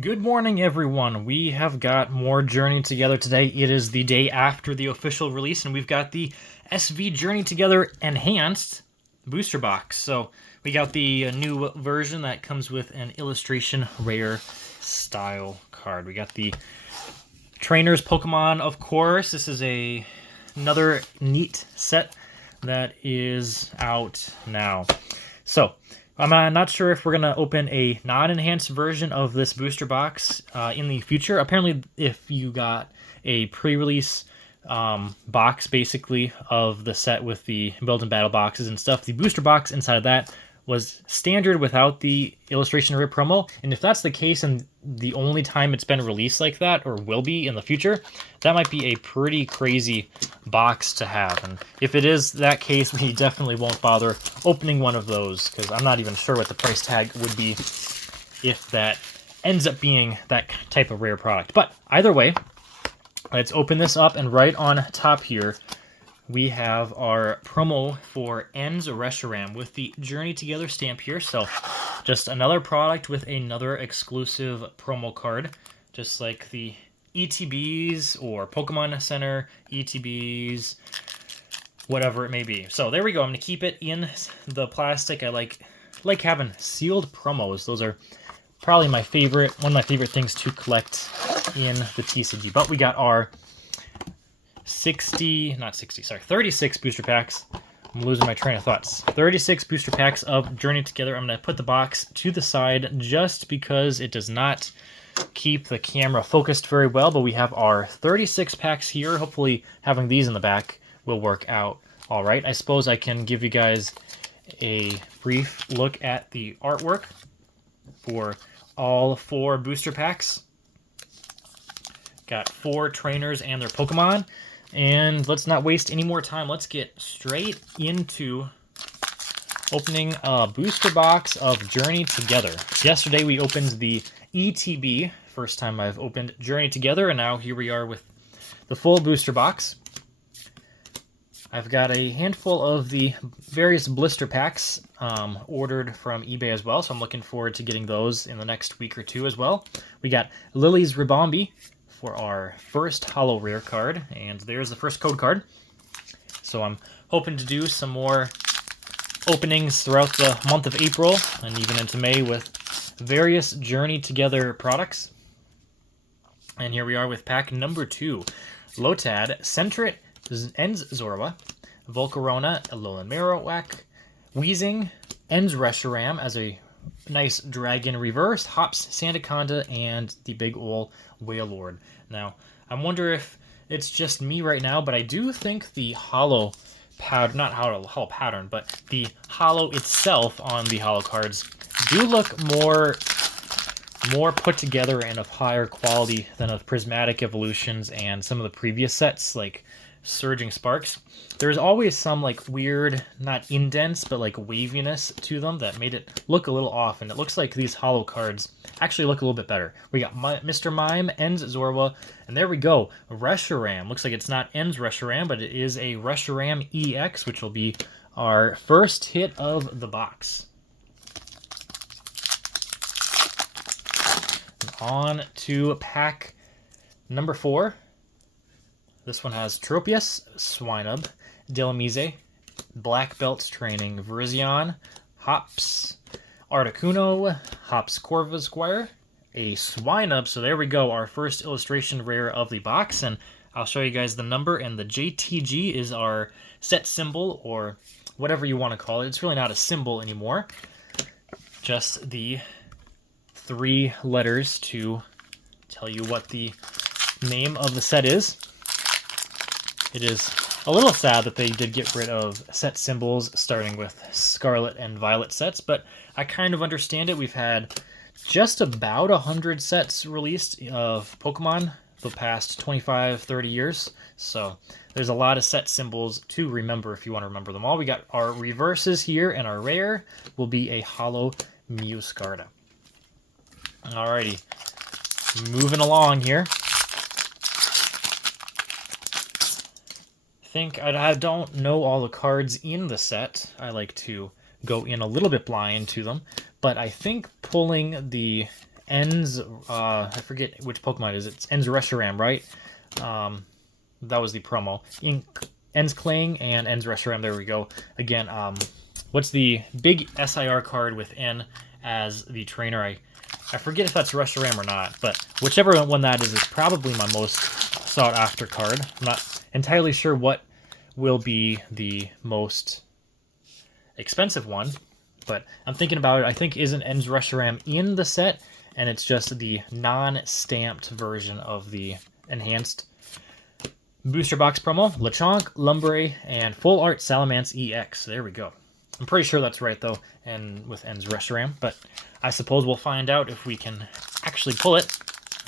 Good morning, everyone. We have got more Journey Together today. It is the day after the official release, and we've got the SV Journey Together Enhanced booster box. So we got the new version that comes with an illustration rare style card. We got the Trainers Pokemon, of course. This is another neat set that is out now. So I'm not sure if we're going to open a non-enhanced version of this booster box in the future. Apparently, if you got a pre-release box, basically, of the set with the build and battle boxes and stuff, the booster box inside of that was standard without the illustration rare promo. And if that's the case and the only time it's been released like that, or will be in the future, that might be a pretty crazy box to have. And if it is that case, we definitely won't bother opening one of those, because I'm not even sure what the price tag would be if that ends up being that type of rare product. But either way, let's open this up, and right on top here, we have our promo for Ends Reshiram with the Journey Together stamp here. So just another product with another exclusive promo card, just like the ETBs or Pokemon Center ETBs, whatever it may be. So there we go. I'm going to keep it in the plastic. I like having sealed promos. Those are probably one of my favorite things to collect in the TCG. But we got our 36 booster packs. I'm losing my train of thoughts. 36 booster packs of Journey Together. I'm going to put the box to the side just because it does not keep the camera focused very well, but we have our 36 packs here. Hopefully having these in the back will work out all right. I suppose I can give you guys a brief look at the artwork for all 4 booster packs. Got 4 trainers and their Pokemon. And let's not waste any more time. Let's get straight into opening a booster box of Journey Together. Yesterday we opened the ETB. First time I've opened Journey Together, and now here we are with the full booster box. I've got a handful of the various blister packs ordered from eBay as well, so I'm looking forward to getting those in the next week or two as well. We got Lily's Ribombee for our first holo rare card, and there's the first code card. So I'm hoping to do some more openings throughout the month of April and even into May with various Journey Together products. And here we are with pack number 2. Lotad, Sentret, Ends Zorua, Volcarona, Alolan Marowak, Weezing, Ends Reshiram as a nice dragon reverse, Hops Sandaconda, and the big ol' Wailord. Now, I wonder if it's just me right now, but I do think the holo pattern, not holo pattern, but the holo itself on the holo cards do look more put together and of higher quality than of Prismatic Evolutions and some of the previous sets, like Surging Sparks. There's always some like weird, not indents, but like waviness to them that made it look a little off, and it looks like these holo cards actually look a little bit better. We got Mr. Mime, Ends Zorua, and there we go, Reshiram. Looks like it's not Ends Reshiram, but it is a Reshiram EX, which will be our first hit of the box. On to pack number 4. This one has Tropius, Swinub, Delamise, Black Belts Training, Virizion, Hops, Articuno, Hops Corvisquire, a Swinub. So there we go, our first illustration rare of the box, and I'll show you guys the number, and the JTG is our set symbol, or whatever you want to call it. It's really not a symbol anymore, just the 3 letters to tell you what the name of the set is. It is a little sad that they did get rid of set symbols starting with Scarlet and Violet sets, but I kind of understand it. We've had just about 100 sets released of Pokemon the past 25-30 years, so there's a lot of set symbols to remember if you want to remember them all. We got our reverses here, and our rare will be a holo Muscarda. Alrighty, moving along here. I don't know all the cards in the set. I like to go in a little bit blind to them, but I think pulling the Ends, I forget which Pokemon it is. It's Ends Reshiram, right? That was the promo. Ends Clang and Ends Reshiram, there we go. Again, what's the big SIR card with N as the trainer? I forget if that's Reshiram or not, but whichever one that is probably my most sought after card. I'm not entirely sure what will be the most expensive one, but I'm thinking about it. I think isn't Ends Reshiram in the set, and it's just the non-stamped version of the enhanced booster box promo. Lechonk, Lumberry, and Full Art Salamence EX. There we go. I'm pretty sure that's right, though, and with Ends Reshiram, but I suppose we'll find out if we can actually pull it.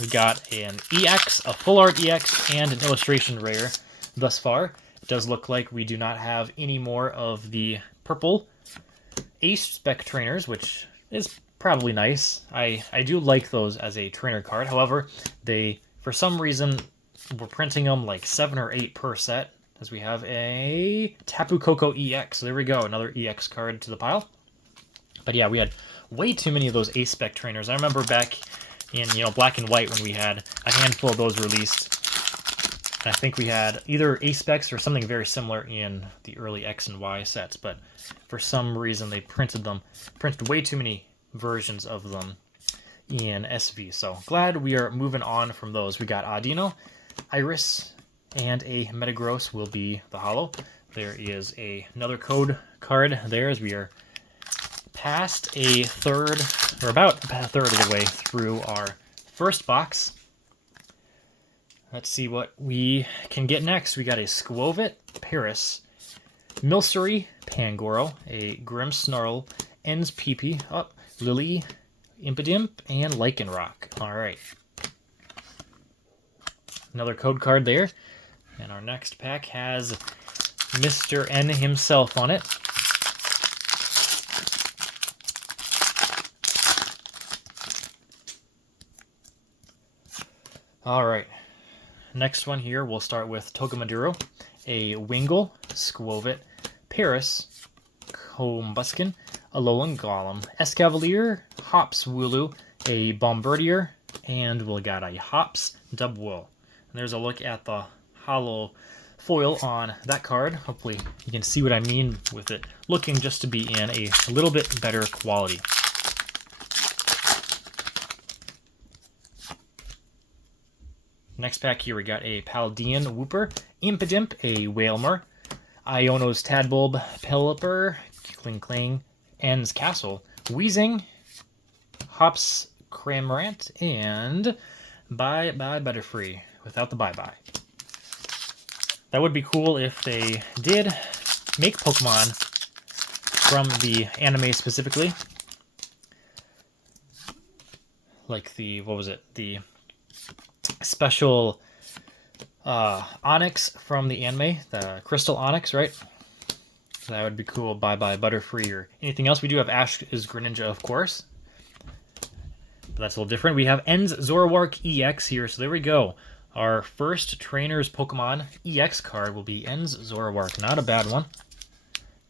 We got an EX, a Full Art EX, and an illustration rare thus far. It does look like we do not have any more of the purple Ace Spec trainers, which is probably nice. I do like those as a trainer card. However, they, for some reason, we're printing them like 7 or 8 per set, as we have a Tapu Koko EX. So there we go, another EX card to the pile. But yeah, we had way too many of those Ace Spec trainers. I remember back in, Black and White when we had a handful of those released. And I think we had either Ace Specs or something very similar in the early X and Y sets, but for some reason they printed way too many versions of them in SV. So glad we are moving on from those. We got Audino, Iris, and a Metagross will be the holo. There is another code card there, as we are past a third, or about a third of the way through our first box. Let's see what we can get next. We got a Skwovet, Paris, Milcery, Pangoro, a Grimmsnarl, Ends PP, Lily, Impidimp, and Lycanroc. Alright. Another code card there. And our next pack has Mr. N himself on it. Alright. Next one here, we'll start with Togedemaru, a Wingull, Skwovet, Paris, Combuskin, Alolan Golem, Escavalier, Hops Wooloo, a Bombardier, and we got a Hops Dubwool. And there's a look at the holo foil on that card. Hopefully you can see what I mean with it looking just to be in a little bit better quality. Next pack here, we got a Paldean Wooper, Impidimp, a Wailmer, Iono's Tadbulb, Pelipper, Kling, Ends Castle, Weezing, Hops Cramorant, and Bye Butterfree, without the bye-bye. That would be cool if they did make Pokemon from the anime specifically. Like the, what was it? The special Onyx from the anime, the Crystal Onyx, right? That would be cool. Bye Butterfree or anything else. We do have Ash is Greninja, of course, but that's a little different. We have Ends Zoroark EX here, so there we go. Our first Trainer's Pokemon EX card will be Ends Zoroark. Not a bad one.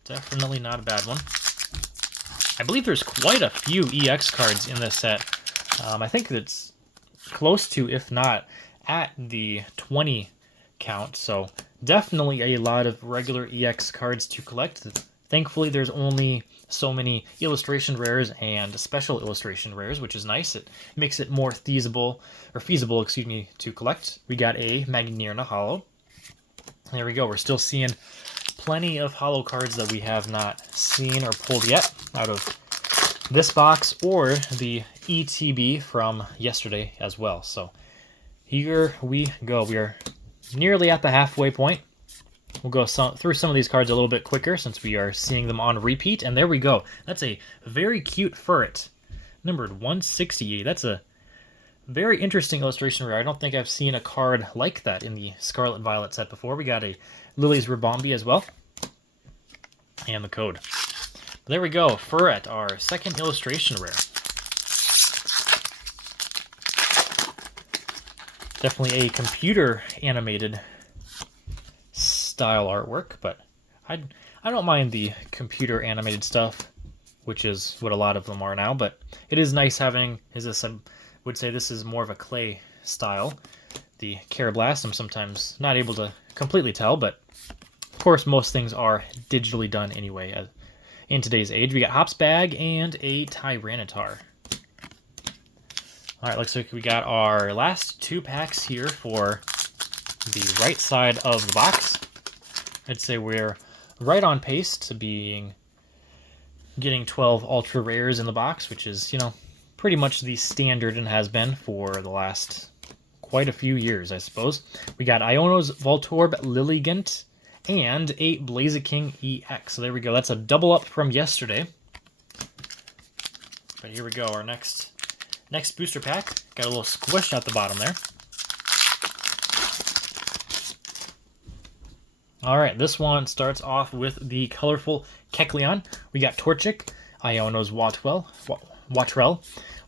Definitely not a bad one. I believe there's quite a few EX cards in this set. I think it's close to, if not at the 20 count, so definitely a lot of regular EX cards to collect. Thankfully there's only so many illustration rares and special illustration rares, which is nice. It makes it more feasible, excuse me, to collect. We got a Magnearna holo. There we go. We're still seeing plenty of holo cards that we have not seen or pulled yet out of this box or the ETB from yesterday as well. So here we go. We are nearly at the halfway point. We'll go through some of these cards a little bit quicker since we are seeing them on repeat. And there we go. That's a very cute Furret, numbered 168. That's a very interesting illustration rare. I don't think I've seen a card like that in the Scarlet Violet set before. We got a Lily's Ribombee as well. And the code. There we go. Furret, our second illustration rare. Definitely a computer animated style artwork, but I don't mind the computer animated stuff, which is what a lot of them are now, but it is nice having, is this would say this is more of a clay style. The Carablast, I'm sometimes not able to completely tell, but of course most things are digitally done anyway. In today's age, we got Hops Bag and a Tyranitar. All right, looks like we got our last 2 packs here for the right side of the box. I'd say we're right on pace to getting 12 ultra rares in the box, which is, you know, pretty much the standard and has been for the last quite a few years, I suppose. We got Iono's Voltorb Lilligant and a Blaziking EX. So there we go. That's a double up from yesterday. But here we go. Our next booster pack. Got a little squish at the bottom there. All right, this one starts off with the colorful Kecleon. We got Torchic, Iono's Watrel.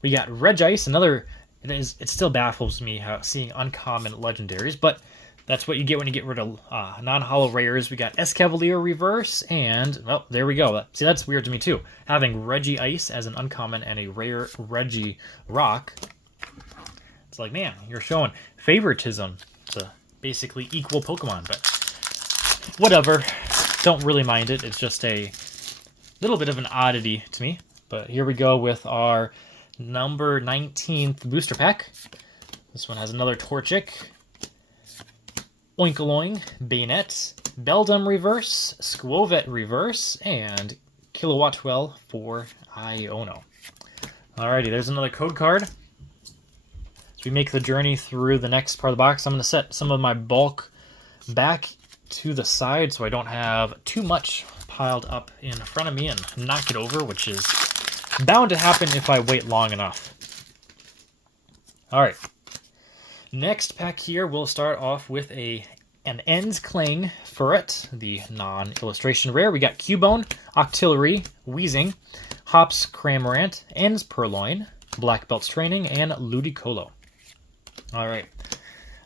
We got Regice, another. It still baffles me how seeing uncommon legendaries, but that's what you get when you get rid of non-holo rares. We got Escavalier Reverse, and, well, there we go. See, that's weird to me, too. Having Regice as an uncommon and a rare Regirock. It's like, man, you're showing favoritism to basically equal Pokemon, but whatever. Don't really mind it. It's just a little bit of an oddity to me. But here we go with our number 19th booster pack. This one has another Torchic, Oinkoloing, Bayonet, Beldum Reverse, Squovet Reverse, and Kilowattwell for Iono. Alrighty, there's another code card. As we make the journey through the next part of the box, I'm going to set some of my bulk back to the side so I don't have too much piled up in front of me and knock it over, which is bound to happen if I wait long enough. Alright. Next pack here, we'll start off with an Ends Cling Furret, the non-illustration rare. We got Cubone, Octillery, Weezing, Hops Cramorant, Ends Purloin, Black Belt's Training, and Ludicolo. Alright.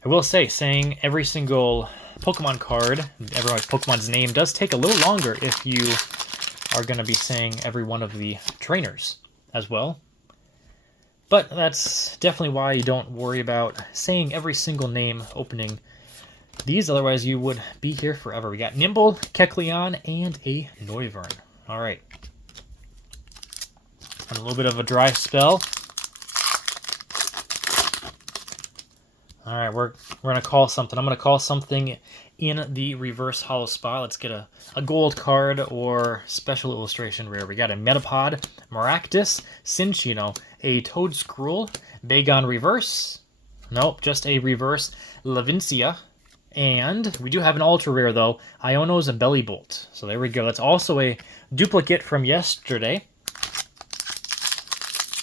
I will say, saying every single Pokemon card, every Pokemon's name, does take a little longer if you are going to be saying every one of the trainers as well. But that's definitely why you don't worry about saying every single name opening these, otherwise you would be here forever. We got Nimble, Kecleon, and a Noivern. Alright. And a little bit of a dry spell. Alright, we're going to call something. I'm going to call something in the reverse holo spot. Let's get a gold card or special illustration rare. We got a Metapod, Maractus, Cinccino, a Toedscruel, Bagon Reverse. Nope, just a reverse Lavincia. And we do have an ultra rare, though, Iono's a Bellybolt. So there we go. That's also a duplicate from yesterday.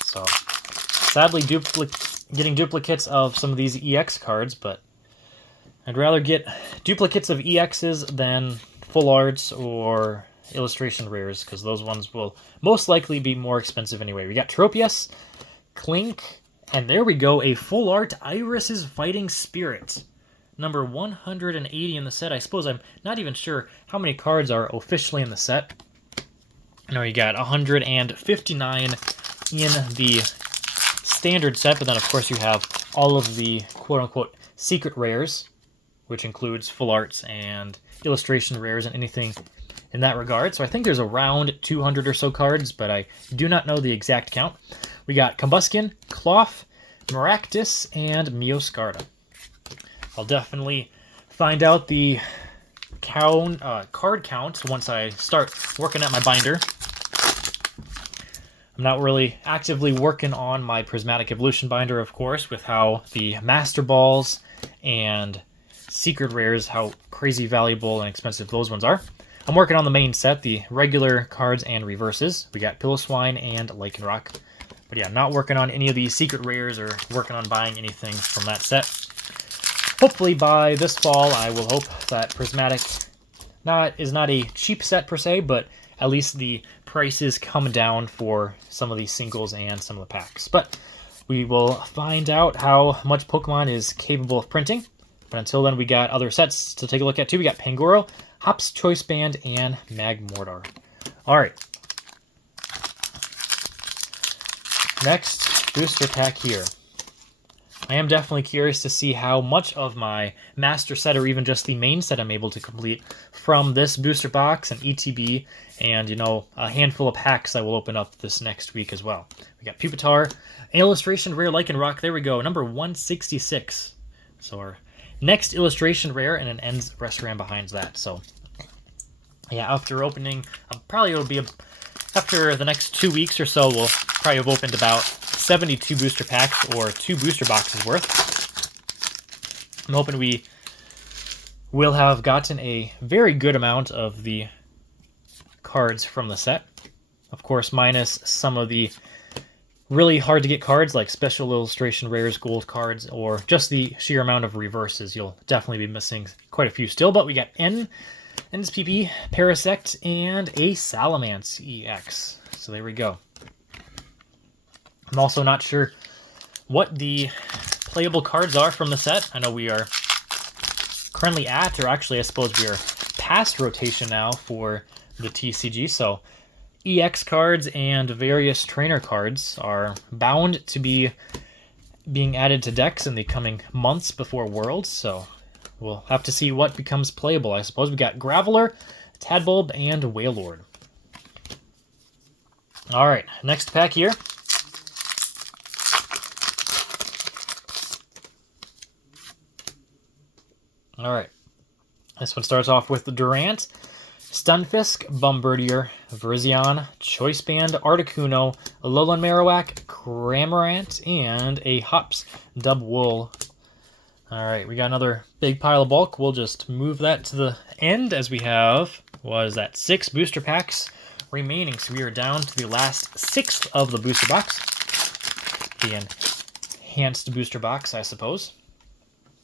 So, sadly, getting duplicates of some of these EX cards, but I'd rather get duplicates of EXs than full arts or illustration rares, because those ones will most likely be more expensive anyway. We got Tropius, Clink, and there we go, a full art Iris's Fighting Spirit. Number 180 in the set. I suppose I'm not even sure how many cards are officially in the set. I know you got 159 in the standard set, but then of course you have all of the quote-unquote secret rares, which includes full arts and illustration rares and anything in that regard. So I think there's around 200 or so cards, but I do not know the exact count. We got Combuskin, Cloth, Maractus, and Mioscarda. I'll definitely find out the card count once I start working at my binder. I'm not really actively working on my Prismatic Evolution binder, of course, with how the Master Balls and Secret Rares, how crazy valuable and expensive those ones are. I'm working on the main set, the regular cards and reverses. We got Piloswine and Lycanroc. But yeah, I'm not working on any of the Secret Rares or working on buying anything from that set. Hopefully by this fall, I will hope that Prismatic is not a cheap set per se, but at least the prices come down for some of these singles and some of the packs. But we will find out how much Pokemon is capable of printing. But until then, we got other sets to take a look at too. We got Pangoro, Hop's Choice Band, and Magmortar. All right. Next booster pack here. I am definitely curious to see how much of my master set or even just the main set I'm able to complete from this booster box and ETB and, you know, a handful of packs I will open up this next week as well. We got Pupitar, illustration rare Lycanroc. There we go, number 166. So our next illustration rare and an ends Reshiram behind that. So yeah, after opening, probably it'll be after the next 2 weeks or so, we'll probably have opened about 72 booster packs or 2 booster boxes worth. I'm hoping we will have gotten a very good amount of the cards from the set. Of course, minus some of the really hard to get cards like special illustration rares, gold cards, or just the sheer amount of reverses. You'll definitely be missing quite a few still, but we got NSPP, Parasect, and a Salamence EX. So there we go. I'm also not sure what the playable cards are from the set. I know we are currently at, or actually I suppose we are past rotation now for the TCG, so EX cards and various trainer cards are bound to be being added to decks in the coming months before Worlds, so we'll have to see what becomes playable. I suppose we got Graveler, Tadbulb, and Wailord. Alright, next pack here. Alright, this one starts off with the Durant, Stunfisk, Bombardier, Virizion, Choice Band, Articuno, Alolan Marowak, Cramorant, and a Hops Dubwool. Alright, we got another big pile of bulk. We'll just move that to the end as we have, what is that, 6 booster packs remaining. So we are down to the last 6th of the booster box. The enhanced booster box, I suppose.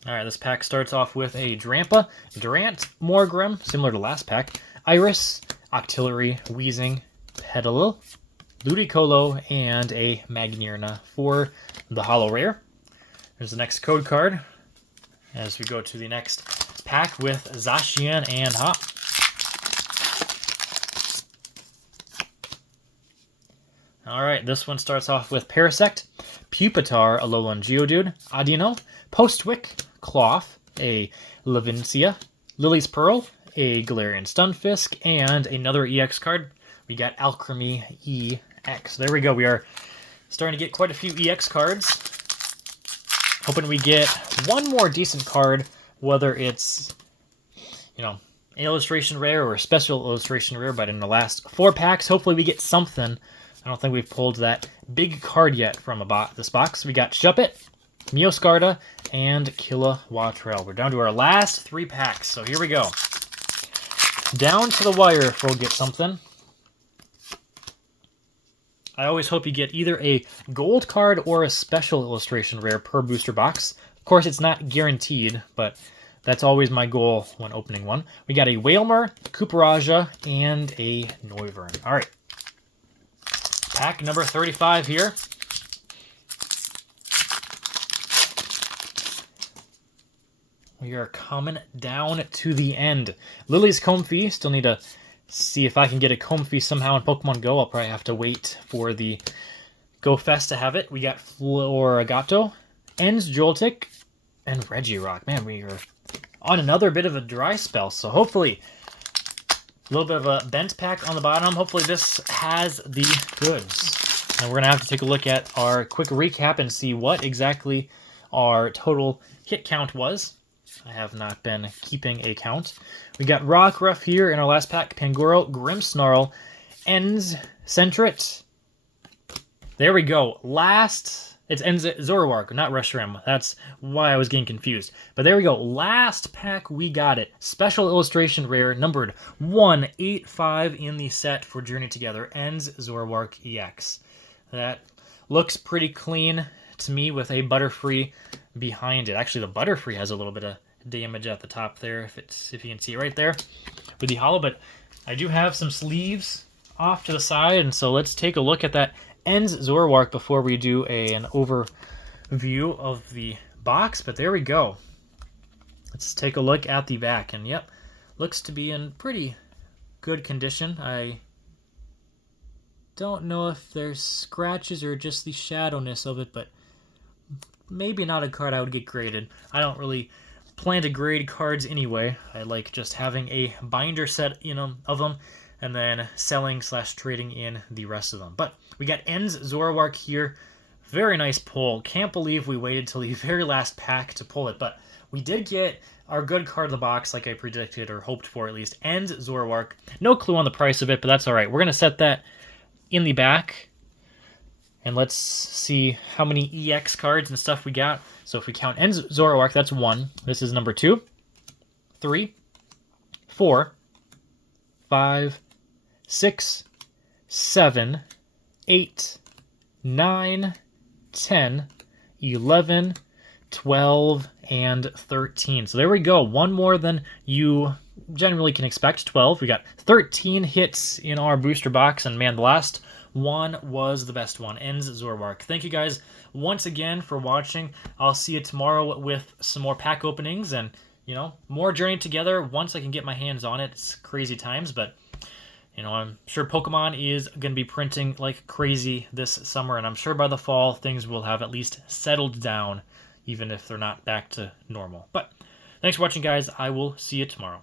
Alright, this pack starts off with a Drampa, Durant, Morgrem, similar to last pack, Iris, Octillery, Weezing, Petalil, Ludicolo, and a Magnirna for the Holo Rare. There's the next code card as we go to the next pack with Zacian and Hop. Alright, this one starts off with Parasect, Pupitar, Alolan Geodude, Adino, Postwick, Cloth, a Lavincia, Lily's Pearl, a Galarian Stunfisk, and another EX card. We got Alchemy EX. There we go. We are starting to get quite a few EX cards. Hoping we get one more decent card, whether it's, you know, an illustration rare or a special illustration rare, but in the last 4 packs, hopefully we get something. I don't think we've pulled that big card yet from this box. We got Shuppet, Meowscarda, and Kilowattrel. We're down to our last 3 packs, so here we go. Down to the wire if we'll get something. I always hope you get either a gold card or a special illustration rare per booster box. Of course, it's not guaranteed, but that's always my goal when opening one. We got a Wailmer, Cooperajah, and a Noivern. All right. Pack number 35 here. We are coming down to the end. Lily's Comfey. Still need to see if I can get a Comfey somehow in Pokemon Go. I'll probably have to wait for the Go Fest to have it. We got Floragato, Ens Joltik, and Regirock. Man, we are on another bit of a dry spell, so hopefully a little bit of a bent pack on the bottom. Hopefully this has the goods. And we're going to have to take a look at our quick recap and see what exactly our total hit count was. I have not been keeping a count. We got Rockruff here in our last pack. Pangoro, Grimmsnarl, Ens, Sentret. There we go. Last, it's Ens Zoroark, not Reshiram. That's why I was getting confused. But there we go. Last pack, we got it. Special illustration rare, numbered 185 in the set for Journey Together. Ens Zoroark EX. That looks pretty clean to me with a Butterfree behind it. Actually, the Butterfree has a little bit of damage at the top there, if you can see right there with the holo, but I do have some sleeves off to the side, and so let's take a look at that Ens Zoroark before we do an overview of the box. But there we go. Let's take a look at the back, and yep, looks to be in pretty good condition. I don't know if there's scratches or just the shadowness of it, but maybe not a card I would get graded. I don't really plan to grade cards anyway. I like just having a binder set, of them, and then selling / trading in the rest of them. But we got Ends Zoroark here. Very nice pull. Can't believe we waited till the very last pack to pull it, but we did get our good card of the box, like I predicted, or hoped for at least. Ends Zoroark. No clue on the price of it, but that's all right. We're going to set that in the back, and let's see how many EX cards and stuff we got. So if we count Ends Zoroark, that's 1. This is number 2, 3, 4, 5, 6, 7, 8, 9, 10, 11, 12, and 13. So there we go. One more than you generally can expect. 12. We got 13 hits in our booster box, and man, the last one was the best one. Ends Zoroark. Thank you guys once again for watching. I'll see you tomorrow with some more pack openings and, more Journey Together once I can get my hands on it. It's crazy times, but I'm sure Pokemon is going to be printing like crazy this summer, and I'm sure by the fall things will have at least settled down, even if they're not back to normal. But thanks for watching, guys. I will see you tomorrow.